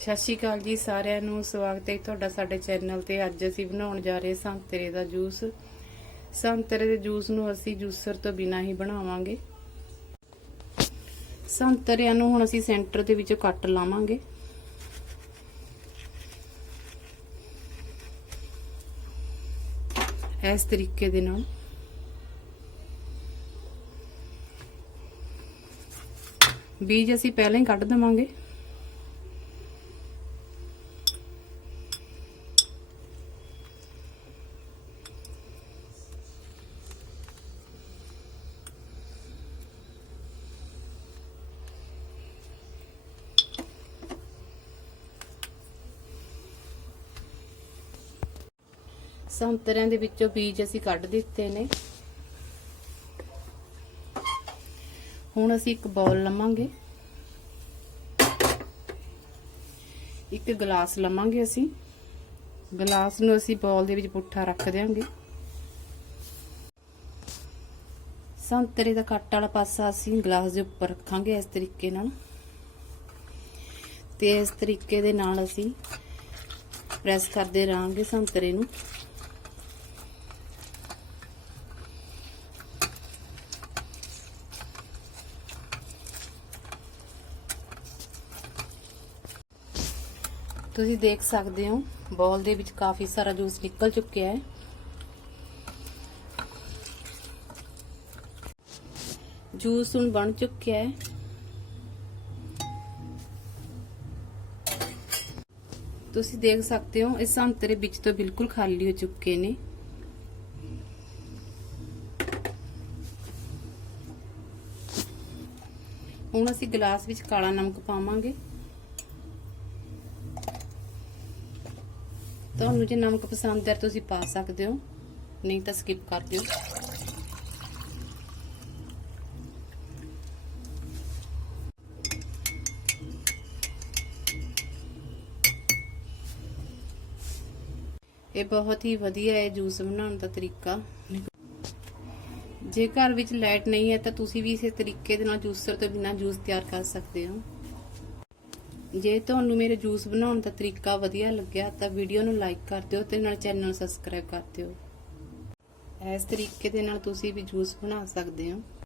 ਸਤਿ ਸ਼੍ਰੀ ਅਕਾਲ ਜੀ ਸਾਰਿਆਂ ਨੂੰ। ਸਵਾਗਤ ਹੈ ਤੁਹਾਡਾ ਸਾਡੇ ਚੈਨਲ ਤੇ। ਅੱਜ ਅਸੀਂ ਬਣਾਉਣ ਜਾ ਰਹੇ ਸੰਤਰੇ ਦਾ ਜੂਸ। ਸੰਤਰੇ ਦੇ ਜੂਸ ਨੂੰ ਅਸੀਂ ਜੂਸਰ ਤੋਂ ਬਿਨਾ ਹੀ ਬਣਾਵਾਂਗੇ। ਸੰਤਰਿਆਂ ਨੂੰ ਹੁਣ ਅਸੀਂ ਸੈਂਟਰ ਦੇ ਵਿੱਚੋਂ ਕੱਟ ਲਾਵਾਂਗੇ। ਇਸ ਤਰੀਕੇ ਦੇ ਨਾਲ। ਬੀਜ ਅਸੀਂ ਪਹਿਲਾਂ ਹੀ ਕੱਢ ਦਵਾਂਗੇ। ਸੰਤਰਿਆਂ ਦੇ ਵਿੱਚੋਂ ਬੀਜ ਅਸੀਂ ਕੱਢ ਦਿੱਤੇ ਨੇ। ਹੁਣ ਅਸੀਂ ਇੱਕ ਬਾਉਲ ਲਵਾਂਗੇ। ਇੱਕ ਗਲਾਸ ਲਵਾਂਗੇ ਅਸੀਂ। ਗਲਾਸ ਨੂੰ ਅਸੀਂ ਬਾਉਲ ਦੇ ਵਿੱਚ ਪੁੱਠਾ ਰੱਖ ਦਿਆਂਗੇ। ਸੰਤਰੇ ਦਾ ਕੱਟ ਵਾਲਾ ਪਾਸਾ ਅਸੀਂ ਗਲਾਸ ਦੇ ਉੱਪਰ ਰੱਖਾਂਗੇ ਇਸ ਤਰੀਕੇ ਨਾਲ। ਤੇ ਇਸ ਤਰੀਕੇ ਦੇ ਨਾਲ ਅਸੀਂ ਪ੍ਰੈਸ ਕਰਦੇ ਰਹਾਂਗੇ ਸੰਤਰੇ ਨੂੰ। ਤੁਸੀਂ ਦੇਖ ਸਕਦੇ ਹੋ, ਬੋਲ ਦੇ ਵਿੱਚ ਕਾਫੀ ਸਾਰਾ ਜੂਸ ਨਿਕਲ ਚੁੱਕਿਆ ਹੈ। ਜੂਸ ਹੁਣ ਬਣ ਚੁੱਕਿਆ ਹੈ। ਤੁਸੀਂ ਦੇਖ ਸਕਦੇ ਹੋ, ਇਸ ਸੰਤਰੇ ਵਿੱਚ ਤੋਂ ਬਿਲਕੁਲ ਖਾਲੀ ਹੋ ਚੁੱਕੇ ਨੇ। ਹੁਣ ਅਸੀਂ ਗਲਾਸ ਵਿੱਚ ਕਾਲਾ ਨਮਕ ਪਾਵਾਂਗੇ। ਤੁਹਾਨੂੰ ਜੇ ਨਮਕ ਪਸੰਦ ਹੈ, ਤੁਸੀਂ ਪਾ ਸਕਦੇ ਹੋ। ਨਹੀਂ ਤਾਂ ਸਕਿਪ ਕਰ ਦਿਓ। ਇਹ ਬਹੁਤ ਹੀ ਵਧੀਆ ਹੈ ਜੂਸ ਬਣਾਉਣ ਦਾ ਤਰੀਕਾ। ਜੇ ਘਰ ਵਿੱਚ ਲਾਈਟ ਨਹੀਂ ਹੈ, ਤਾਂ ਤੁਸੀਂ ਵੀ ਇਸੇ ਤਰੀਕੇ ਦੇ ਨਾਲ ਜੂਸਰ ਤੋਂ ਬਿਨਾਂ ਜੂਸ ਤਿਆਰ ਕਰ ਸਕਦੇ ਹੋ। ਜੇ ਤੁਹਾਨੂੰ ਮੇਰੇ ਜੂਸ ਬਣਾਉਣ ਦਾ ਤਰੀਕਾ ਵਧੀਆ ਲੱਗਿਆ ਤਾਂ ਵੀਡੀਓ ਨੂੰ ਲਾਈਕ ਕਰ ਦਿਓ ਤੇ ਨਾਲ ਚੈਨਲ ਨੂੰ ਸਬਸਕ੍ਰਾਈਬ ਕਰ ਦਿਓ। ਇਸ ਤਰੀਕੇ ਦੇ ਨਾਲ ਤੁਸੀਂ ਵੀ ਜੂਸ ਬਣਾ ਸਕਦੇ ਹੋ।